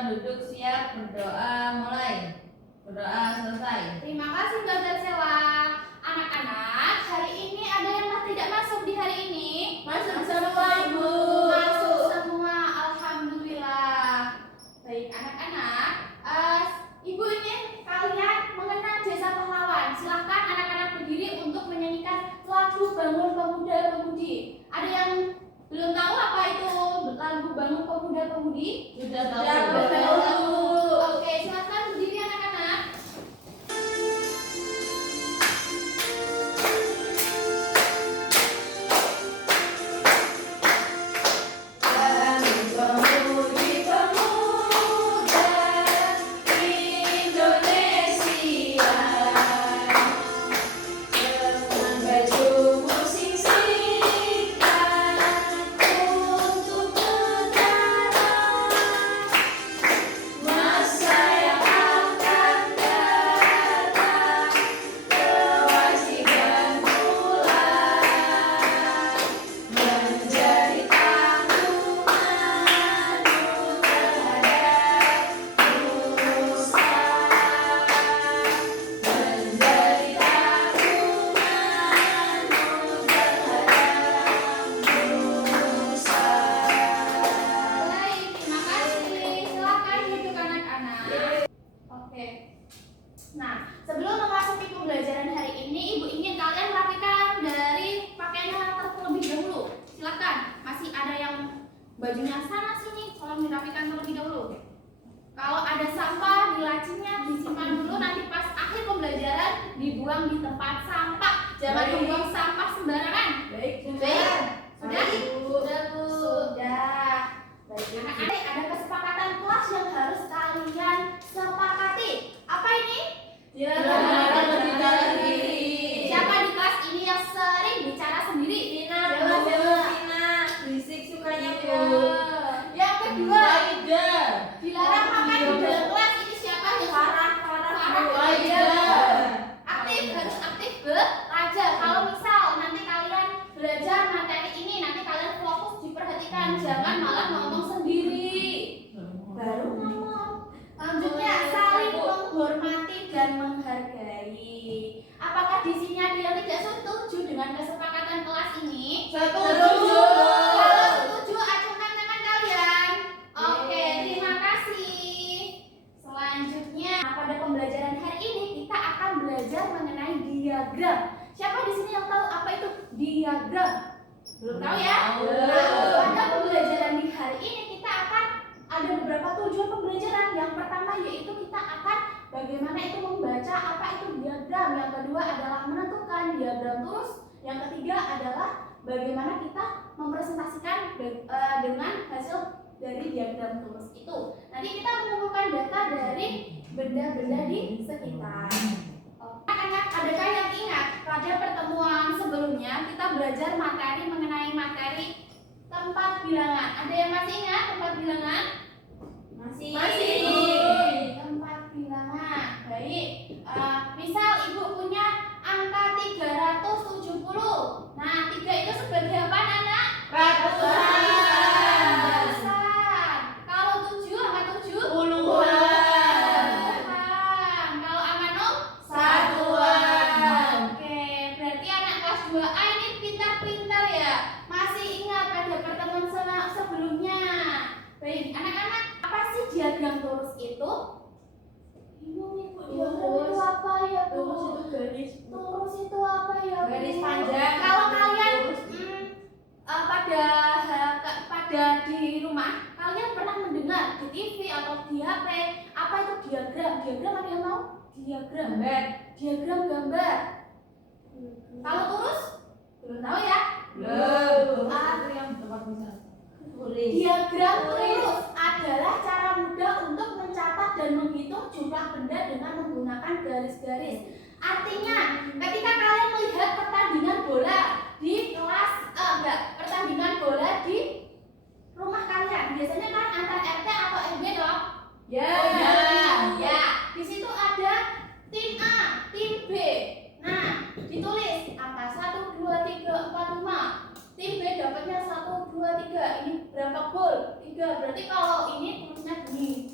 Semua duduk siap, berdoa mulai. Berdoa selesai. Terima kasih Mbak Darsela. Anak-anak, hari ini ada yang tidak masuk di hari ini? Masuk semua, Ibu. Masuk semua, alhamdulillah. Baik anak-anak, Ibu ingin kalian mengenal Desa Pahlawan. Silahkan anak-anak berdiri untuk menyanyikan lagu Bangun Pemuda Pemudi. Ada yang belum tahu apa itu lagu Bangun Pemuda Pemudi? Sudah tahu. Oke, silahkan berdiri anak-anak. Nah, sebelum memasuki pembelajaran hari ini, Ibu ingin kalian rapikan dari pakaiannya terlebih dahulu. Silakan, masih ada yang bajunya sana sini, tolong dirapikan terlebih dahulu. Kalau ada sampah di lacinya disimpan dulu, nanti pas akhir pembelajaran dibuang di tempat sampah. Jangan membuang sampah sembarangan. Baik, Sudah? Sudah, Bu. Sudah. Baik, anak-anak, ada kesepakatan kelas yang harus kalian sepakati. Apa ini? Jangan berbicara sendiri. Siapa di kelas ini yang sering bicara sendiri? Tina, berisik sukanya, Bu. Yang kedua, Aida. dilarang makan di dalam kelas. Ini siapa yang Farah? Aida. Aktif, harus aktif belajar. Kalau misal nanti kalian belajar materi ini, nanti kalian fokus diperhatikan, jangan malah ngomong sendiri. Baru ngomong. Selanjutnya, saling menghormati dan menghargai. Apakah di sini ada yang tidak setuju dengan kesepakatan kelas ini? Setuju. Kalau setuju, acungkan tangan kalian. Oke, terima kasih. Selanjutnya, pada pembelajaran hari ini kita akan belajar mengenai diagram. Siapa di sini yang tahu apa itu diagram? Belum tahu ya? Nah, pada pembelajaran di hari ini kita akan ada beberapa tujuan pembelajaran. Yang pertama yaitu kita akan bagaimana itu membaca apa itu diagram. Yang kedua adalah menentukan diagram lurus. Yang ketiga adalah bagaimana kita mempresentasikan dengan hasil dari diagram lurus itu. Nanti kita mengumpulkan data dari benda-benda di sekitar. Anak-anak, adakah yang ingat pada pertemuan sebelumnya kita belajar materi mengenai materi tempat bilangan? Ada yang masih ingat tempat bilangan? Masih. Tempat bilangan. Baik. Misal Ibu punya angka 370. Nah, 3 itu sebagai apa, anak? Ratusan. Ratusan. Kalau 7, angka 7? Puluhan. Kalau angka 0? Satuan. Oke, berarti anak kelas 2A ini pintar-pintar ya. Masih ingat pada pertemuan sebelumnya. Baik, anak-anak, apa sih diagram lurus itu? Bingung nih, Bu. Diagram itu apa ya, Bu? Lurus itu garis. Lurus itu apa ya, Bu? Garis panjang. Kalau kalian Lurus. pada di rumah, kalian pernah mendengar di TV atau di HP apa itu diagram? Diagram ada yang tahu? Diagram. Diagram gambar. Kalau lurus? Belum tahu ya? Belum. Ah, yang tempat misal. Diagram lurus adalah cara mudah untuk mencatat dan menghitung jumlah benda dengan menggunakan garis-garis. Artinya, ketika kalian melihat pertandingan bola di kelas, pertandingan bola di rumah kalian, biasanya kan antar RT atau RW dong? Ya. Ya. Di situ ada tim A, tim B. Nah, ditulis angka 1, 2, 3, 4, 5. Tim B dapatnya 1, 2, 3. Ini berapa gol? 3. Berarti kalau ini tulisnya gini.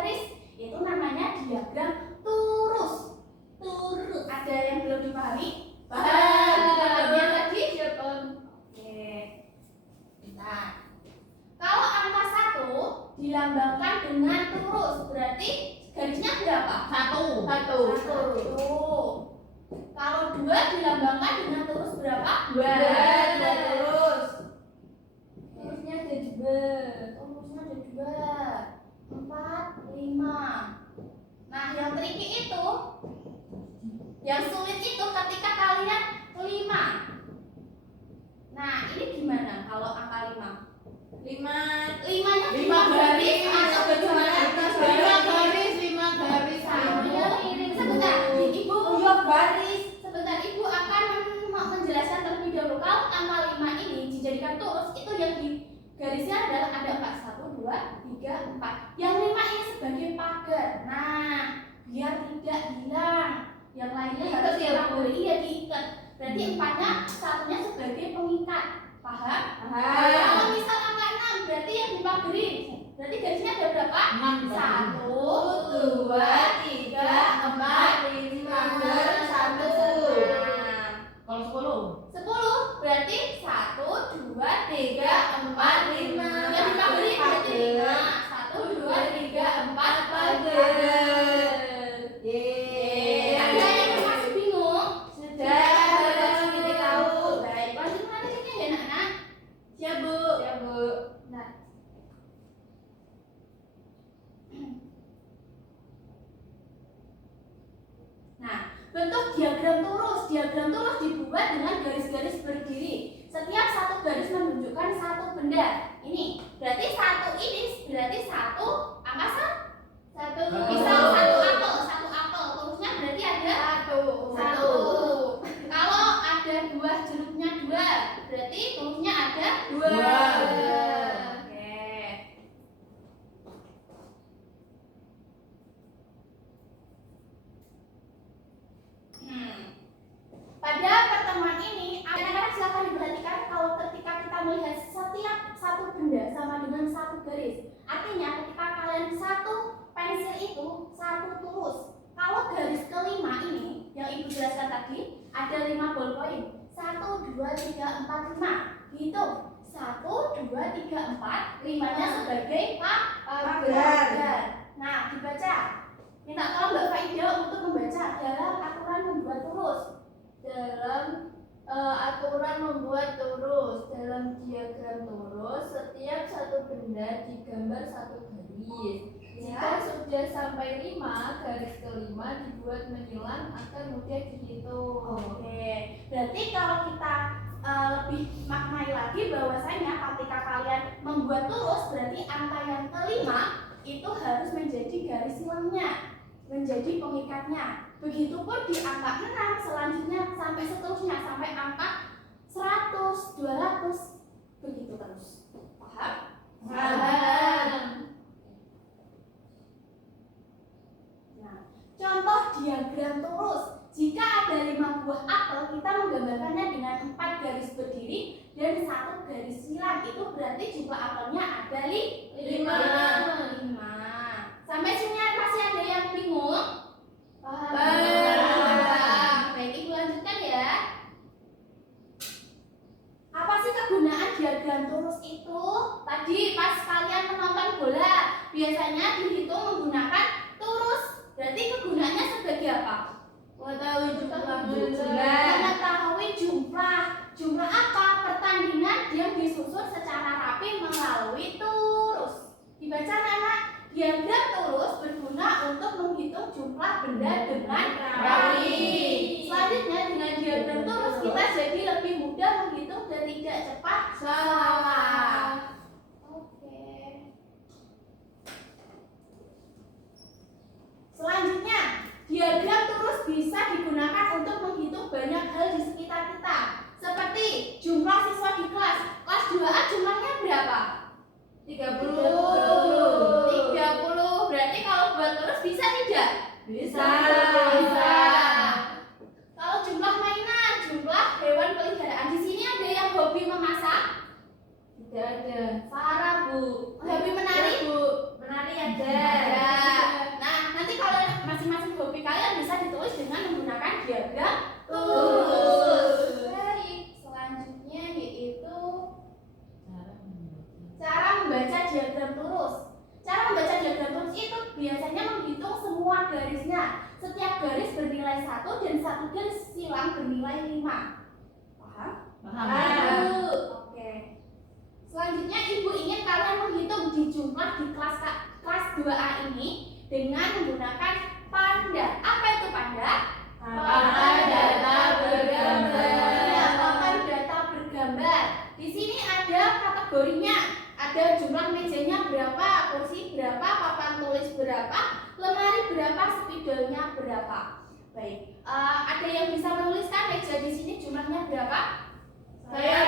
garis. Itu namanya diagram turus. Turus. Ada yang belum dipahami? Diagramnya tadi? Oke. Nah, kalau angka 1 dilambangkan dengan turus, berarti garisnya berapa? 1. Kalau 2 dilambangkan dengan turus berapa? 2 turus. Turusnya ada 2. Turusnya ada 2. 4, 5. Nah, yang tricky itu, yang sulit itu ketika kalian 5. Nah, ini gimana kalau angka 5? 5-nya 5 garis atau bagaimana? 5 garis 5 garis Sebentar, Ibu garis. Sebentar, Ibu akan menjelaskan terlebih dahulu. Kalau angka 5 ini dijadikan turus, itu yang di garisnya adalah ada 4, 1, 2, 3, 4. Yang 5 ini sebagai pagar. Nah, biar tidak hilang. Yang lainnya harus diikat. Berarti 4-nya, 1-nya sebagai pengikat. Paham? Kalau misal angka 6 berarti yang dipagari. Berarti garisnya ada berapa? 1, 2, 3, 4, 5, 1. Kalau 10 berarti 1, 2, 3, 4, 5. Yang dipagari berarti 5. 1, 2, 3, 4, pagar. Ada yang masih bingung? Sudah tahu. Baik, lanjut matematikanya ya anak-anak. Siap Bu. Nah. Nah, bentuk diagram turus. Diagram turus dibuat dengan garis-garis berdiri. Setiap satu garis menunjukkan satu benda. Ini berarti satu ini berarti satu angka satu. Misal satu apel, turusnya berarti ada satu. Kalau ada buah jeruknya 2, berarti turusnya ada 2. Oke. Pada pertemuan ini, anak-anak silakan diperhatikan kalau ketika kita melihat setiap satu benda sama dengan satu garis. Artinya ketika kalian satu pensil itu satu turus. Kalau garis kelima ini yang Ibu jelaskan tadi ada 5 ballpoint. 1, 2, 3, 4, 5. Hitung 1, 2, 3, 4. 5-nya sebagai pagar. Nah, dibaca. Minta tolong Mbak Faida untuk membaca dalam aturan membuat turus. Dalam diagram turus setiap satu benda digambar satu garis. Jika sudah sampai 5, garis kelima dibuat menyilang agar mudah dihitung. Oke, berarti kalau kita lebih maknai lagi bahwasanya ketika kalian membuat turus berarti angka yang kelima itu harus menjadi garis silangnya, menjadi pengikatnya. Begitupun di angka 6 selanjutnya sampai seterusnya sampai angka 100, 200 begitu terus. Paham? Nah, contoh diagram turus. Jika ada 5 buah apel, kita menggambarkannya dengan 4 garis berdiri dan 1 garis silang. Itu berarti jumlah apelnya ada 5. Sampai sini masih ada yang bingung? Paham? Baik, Ibu lanjutkan ya. Apa sih kegunaan diagram turus itu? Tadi pas kalian menonton bola, biasanya dihitung menggunakan turus. Berarti kegunaannya sebagai apa? Mengetahui jumlah. Jumlah apa? Pertandingan yang disusun secara rapi melalui turus. Dibaca anak-anak. Diagram turus berguna untuk menghitung jumlah benda dengan rapi. Selanjutnya dengan diagram turus kita jadi lebih mudah menghitung dan tidak cepat salah. Oke. Selanjutnya, diagram turus bisa digunakan untuk menghitung banyak hal di sekitar kita. Seperti jumlah siswa di kelas. Kelas 2A jumlahnya berapa? 30. Berarti kalau buat turus bisa tidak? Bisa. Kalau jumlah mainan, jumlah hewan peliharaan, di sini ada yang hobi memasak? Tidak ada. Farah Bu. Hobi menari? Bu, menari ada. rumah. Paham? Paham. Oke. Selanjutnya ibu ingin kalian menghitung di jumlah di kelas 2A ini dengan menggunakan panda. Apa itu panda? Papan data bergambar. Ya, papan data bergambar. Di sini ada kategorinya. Ada jumlah mejanya berapa, kursi berapa, papan tulis berapa, lemari berapa, spidolnya berapa. Baik, ada yang bisa menuliskan meja di sini jumlahnya berapa? Saya.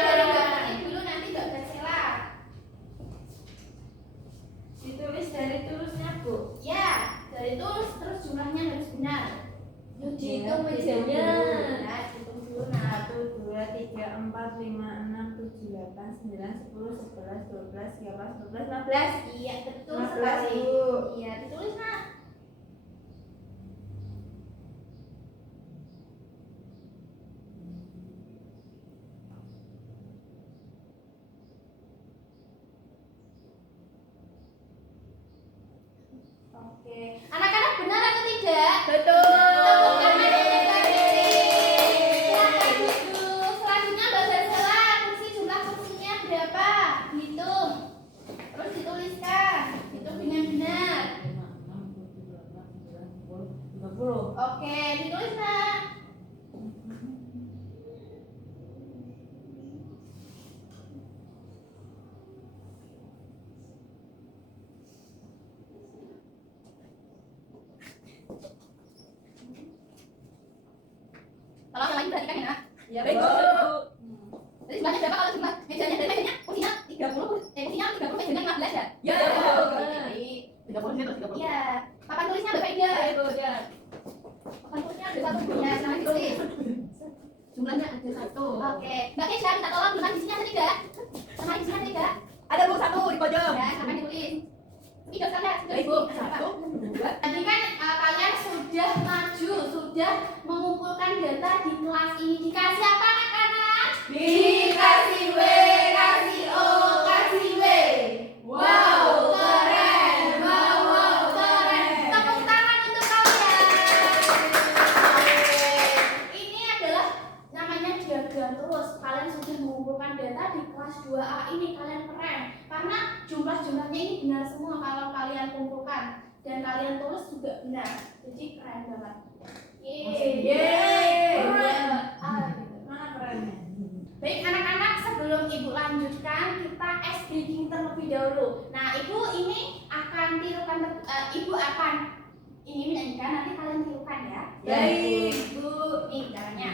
Dari gambarnya dulu nanti Mbak Graciela. Ditulis dari tulisnya, Bu. Ya, dari tulis terus jumlahnya harus benar. Yuk dihitung mejanya. Nah, hitung dulu. Nah, 1, 2, 3, 4, 5, 6, 7, 8, 9, 10, 11, 12, 13, 14, 15. iya betul 15, sekali. Bu. Iya, ditulis Nak. Oke, anak-anak benar atau tidak? Betul. Tepuk tangan untuk Mbak Riri. Silakan duduk. Selanjutnya Mbak Graciela, jumlah kursinya berapa? Hitung. Terus dituliskan. Hitung dengan benar. 50. Oke, ditulis Nak. Tolong yang lain perhatikan ya Nak. Ya, Baik, Bu. Jadi jumlahnya berapa kalau jumlah mejanya? Dari mejanya kursinya 30, kursinya 30, mejanya 15 ya? Ya, Bu. Baik. 30 sih, 30. Iya. Papan tulisnya Bapak Ida. Ya, Bu, ya. Papan tulisnya ada satu punya, sama ditulis. Jumlahnya ada 1. Oke, Mbak Kesha minta tolong bukan di sini ada tidak? Sama di sini ada tidak? Ada, Bu, 1 di pojok. Ya, sama ditulis. Video sekalian, Baik, Bu. 1, 2. Tadi kan kalian sudah maju, sudah mengumpulkan data di kelas ini. Dikasih apa anak-anak? Dikasih W, kasih O, kasih W. Wow, keren. Wow, Keren. Tepuk tangan untuk kalian. Ini adalah namanya diagram terus. Kalian sudah mengumpulkan data di kelas 2A ini. Kalian keren. Karena jumlah-jumlahnya ini benar semua kalau kalian kumpulkan. Dan kalian tulis juga benar. Jadi keren banget. Yeay. Keren. Gitu. Mana kerennya? Baik anak-anak, sebelum ibu lanjutkan kita ice breaking terlebih dahulu. Nah ibu ini akan tirukan, ibu akan ini menyanyikan, nanti kalian tirukan ya. Baik, Bu. Nih caranya,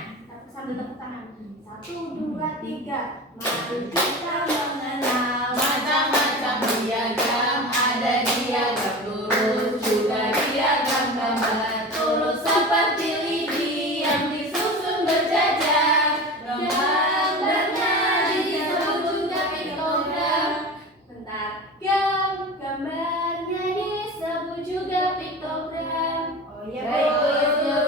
sambil tepuk tangan. 1, 2, 3. Mari kita mengenal Macam-macam diagram, ada diagram lurus, juga diagram gambar. Lurus seperti lidi yang disusun berjajar. Gambarnya disebut juga piktogram. Bentar. Gambarnya disebut juga piktogram. Oh iya, Baik, Bu.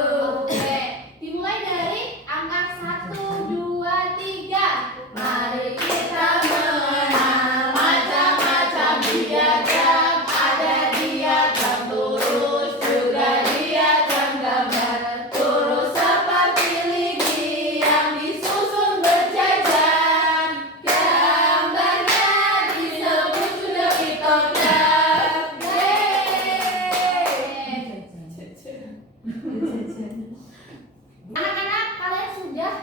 Oke, dimulai dari angka 1, 2, 3. Mari kita mengenal macam-macam diagram, ada diagram lurus, juga diagram gambar. Lurus seperti lidi yang disusun berjajar. Gambarnya disebut juga piktogram. Anak-anak, kalian sudah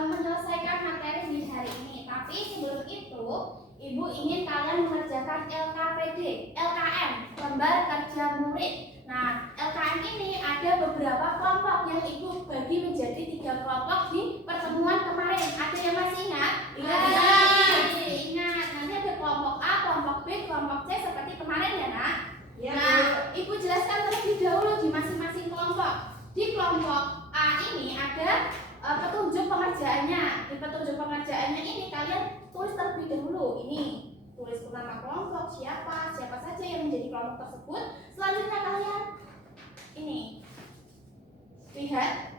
menyelesaikan materi di hari ini. Tapi sebelum itu, ibu ingin kalian mengerjakan LKPD, LKM, lembar kerja murid. Nah, LKM ini ada beberapa kelompok yang ibu bagi menjadi 3 kelompok di pertemuan kemarin. Ada yang masih ingat? Ingat. Nanti ada kelompok A, kelompok B, kelompok C seperti kemarin ya, Nak? Iya, Nah, ibu jelaskan terlebih dahulu di masing-masing kelompok. Di kelompok A ini ada petunjuk pengerjaannya. Di petunjuk pengerjaannya ini kalian tulis terlebih dahulu. Ini tulis nama kelompok, siapa saja yang menjadi kelompok tersebut. Selanjutnya kalian ini lihat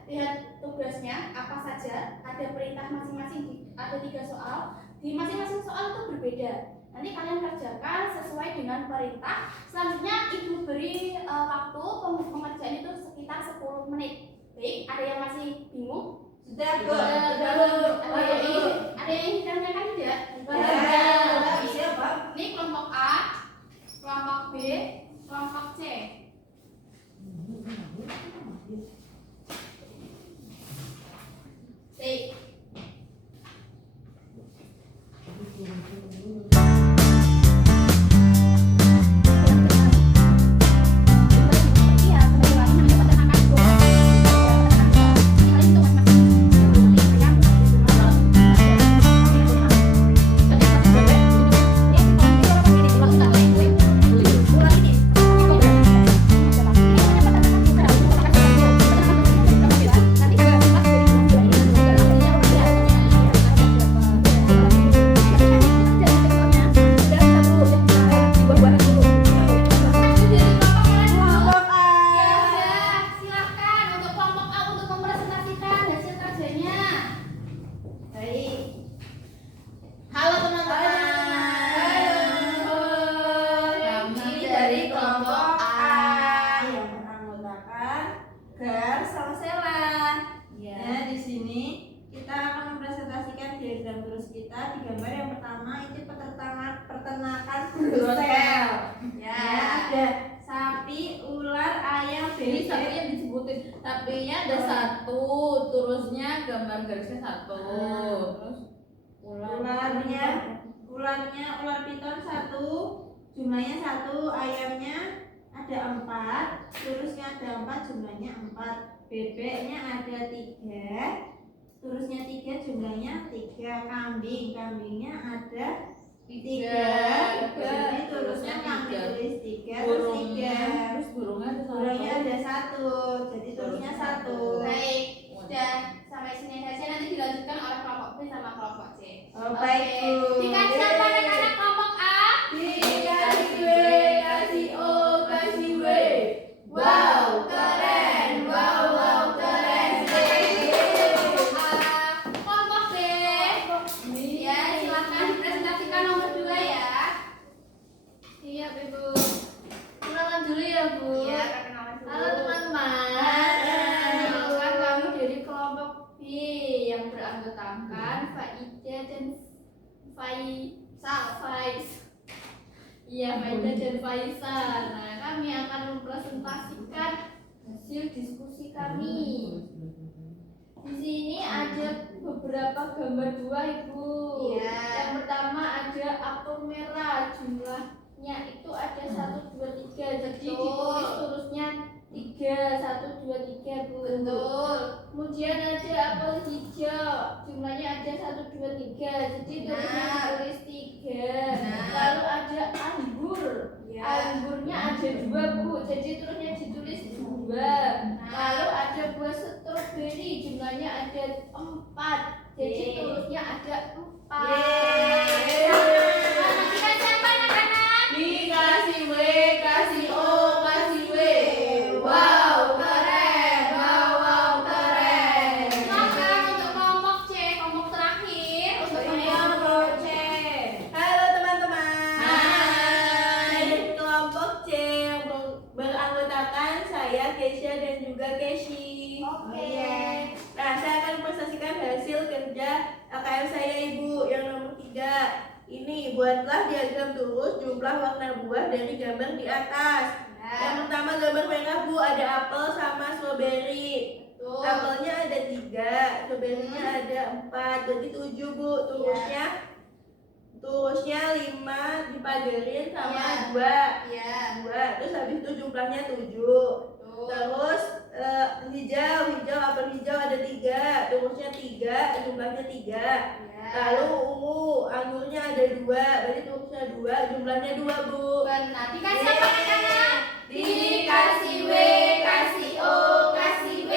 tugasnya apa saja. Ada perintah masing-masing, ada 3 soal. Di masing-masing soal itu berbeda. Nanti kalian kerjakan sesuai dengan perintah. Selanjutnya ibu beri waktu pengerjaan itu sekitar 10 menit. Baik, ada yang masih bingung? Sudah, Bu. Ada yang ditanyakan tidak? Siapa? Ini kelompok A, kelompok B, kelompok C. C. Kelompok A. Ya udah, silakan untuk kelompok A untuk mempresentasikan hasil kerjanya. Baik. Halo teman-teman. Kami dari kelompok A yang beranggotakan GAR sama Sela. Ya, di sini kita akan mempresentasikan diagram terus kita. Di gambar yang pertama ini peternakan brosel. Ya, ada sapi, ular, ayam, Ini bebek. sapinya disebutin, sapinya ada satu, terusnya gambar garisnya satu, terus ularnya ular piton satu, jumlahnya satu, ayamnya ada 4, terusnya ada 4, jumlahnya 4, bebeknya ada 3, terusnya 3, jumlahnya 3, kambingnya ada 3, jadi terusnya kambing tulis 3, terus 3, terus burungnya ada burungnya ada 1, jadi terusnya 1. Baik, sudah sampai sini saja, nanti dilanjutkan oleh kelompok B sama kelompok C. Oh, baik, Bu. Dikasih apa anak-anak kelompok A? Dikasih W, kasih O, kasih W. Wow, keren. Wow, wow, keren. Kelompok A. Kelompok B. Ya, silakan dipresentasikan nomor 2 ya. Iya, Ibu. Kenalan dulu ya, Bu. Iya, perkenalan dulu. Halo teman-teman. Kenalkan kami dari kelompok B yang beranggotakan Faida dan Faida dan Faisal. Nah, kami akan mempresentasikan hasil diskusi kami. Di sini ada beberapa gambar 2, Ibu. Iya. Yang pertama ada apel merah, jumlahnya itu ada 1, 2, 3. Jadi Betul. ditulis terusnya 3, 1, 2, 3, Bu. Betul. Kemudian ada apel hijau, jumlahnya ada 1, 2, 3. Jadi terusnya Benar. ditulis 3. Benar. Lalu ada anggur. Ya. Anggurnya ada 2, Bu. Jadi terusnya ditulis 2. Lalu ada buah stroberi, jumlahnya ada 4. Jadi Yeay. tulisnya ada 4. Kita siapa anak-anak? Dikasih W, kasih O, kasih W. Wow, keren. Wow, wow, keren. Silakan untuk kelompok C, kelompok terakhir. Untuk Kelompok C. Halo teman-teman. Hai. Kelompok C yang beranggotakan saya, Kesha dan juga Keshi. Oke. Nah, saya akan mempresentasikan hasil kerja LKM saya, Ibu, yang nomor 3. Ini, buatlah diagram lurus jumlah warna buah dari gambar di atas. Yang pertama gambar merah, Bu, ada apel sama stroberi. Betul. Apelnya ada 3, stroberinya ada 4, jadi 7, Bu. Terusnya 5 dipadarin sama Iya. 2. Iya. 2. Terus habis itu jumlahnya 7. Betul. Terus hijau, apel hijau ada 3, terusnya 3, jumlahnya 3. Ya. Lalu ungu, anggurnya ada 2, berarti terusnya 2, jumlahnya 2, Bu. Benar. Dikasih apa anak-anak? Dikasih W, kasih O, kasih W.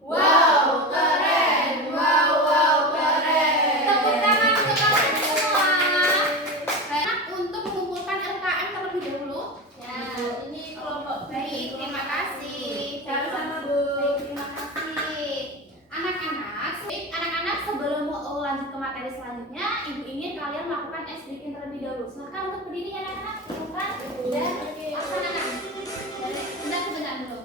Wow, keren. Wow, wow, keren. Tepuk tangan untuk kalian semua. Baik, untuk mengumpulkan LKM terlebih dahulu. Ya, ini kelompok Baik, terima kasih. Sama-sama, Bu. Baik, terima kasih. Anak-anak sebelum lanjut ke materi selanjutnya, Ibu ingin kalian melakukan ice breaking terlebih dahulu. Silakan untuk berdiri ya anak-anak. Silakan. Dan laksanakan. Sebentar dulu.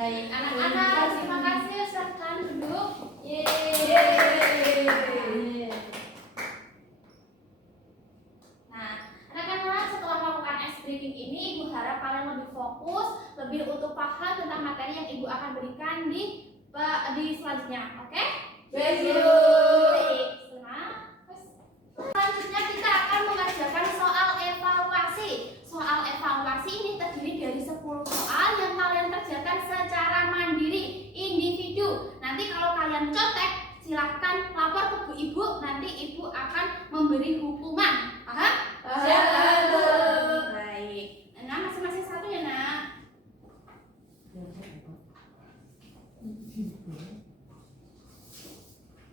Baik, anak-anak, terima kasih. Silakan duduk. Nah, anak-anak, setelah melakukan ice breaking ini, Ibu harap kalian lebih fokus, lebih untuk paham tentang materi yang Ibu akan berikan di selanjutnya. Oke? Baik, Bu. Baik, selanjutnya kita akan mengerjakan soal evaluasi. Soal evaluasi ini terdiri dari 10 soal yang kalian kerjakan secara mandiri, individu. Nanti kalau kalian contek, silahkan lapor ke Bu Ibu, nanti Ibu akan memberi hukuman. Paham? Paham, Bu. Baik. Nah, masing-masing satu ya, Nak.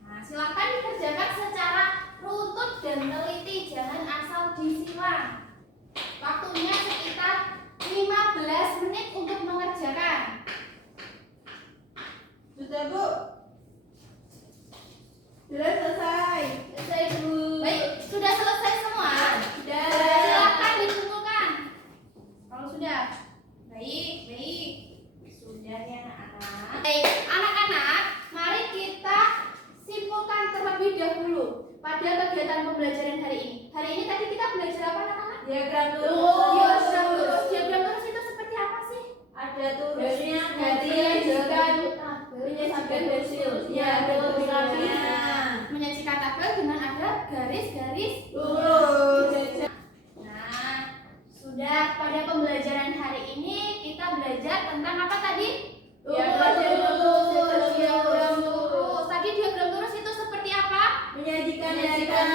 Nah, silakan dikerjakan secara runtut dan teliti, jangan asal disilang. Waktunya sekitar 15 menit untuk mengerjakan. Sudah, Bu. Sudah selesai. Selesai, Bu. Baik, sudah selesai semua? Sudah. Silakan ditentukan. Kalau sudah. Baik, baik. Sudah ya, anak-anak. Baik, anak-anak, mari kita simpulkan terlebih dahulu pada kegiatan pembelajaran hari ini. Hari ini tadi kita belajar apa, anak-anak? Diagram Diagram lurus. lurus. Diagram lurus itu seperti apa sih? Ada turunnya dari menyajikan hasil. Ya, ada tulisannya. Menyajikan tabel dengan ada garis-garis Lurus. Nah, sudah pada pembelajaran hari ini kita belajar tentang apa tadi? Diagram lurus. Diagram lurus. Tadi diagram lurus itu seperti apa? Menyajikan Menyajikan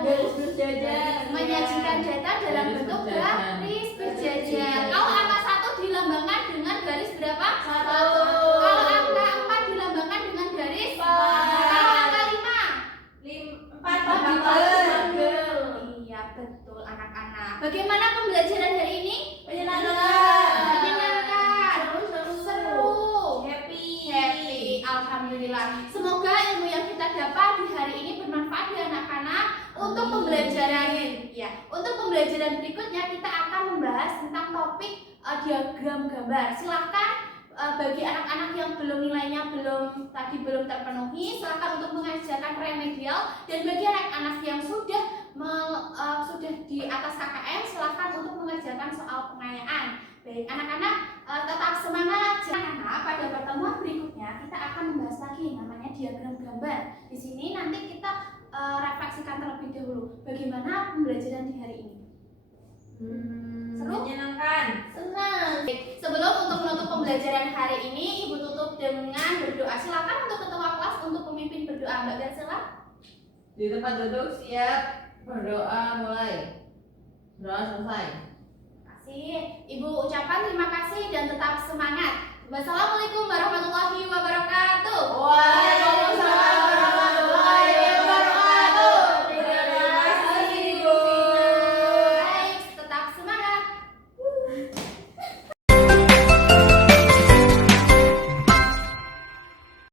garis berjajar. Menyajikan data dalam bentuk garis berjajar. Kalau angka 1 dilambangkan dengan garis berapa? 1. Kalau angka 4 dilambangkan dengan garis? Kalau angka 5? 4. Iya, betul anak-anak. Bagaimana pembelajaran hari ini? Menyenangkan. Menyenangkan. Seru. Happy. Alhamdulillah. Semoga ilmu yang kita dapat di hari ini bermanfaat ya anak-anak. Untuk pembelajaran untuk pembelajaran berikutnya kita akan membahas tentang topik diagram gambar. Silahkan bagi anak-anak yang nilainya belum terpenuhi, silahkan untuk mengerjakan remedial, dan bagi anak-anak yang sudah di atas KKM, silahkan untuk mengerjakan soal pengayaan. Baik, anak-anak tetap semangat. Anak-anak, pada pertemuan berikutnya kita akan membahas lagi namanya diagram gambar. Di sini nanti kita refleksikan terlebih dahulu bagaimana pembelajaran di hari ini. Seru? Menyenangkan. Senang. Sebelum untuk menutup pembelajaran hari ini, Ibu tutup dengan berdoa. Silakan untuk ketua kelas untuk pemimpin berdoa. Mbak Gansela. Di tempat duduk siap, berdoa mulai. Doa selesai. Terima kasih. Ibu ucapkan terima kasih dan tetap semangat. Wassalamualaikum warahmatullahi wabarakatuh. Waalaikumsalam.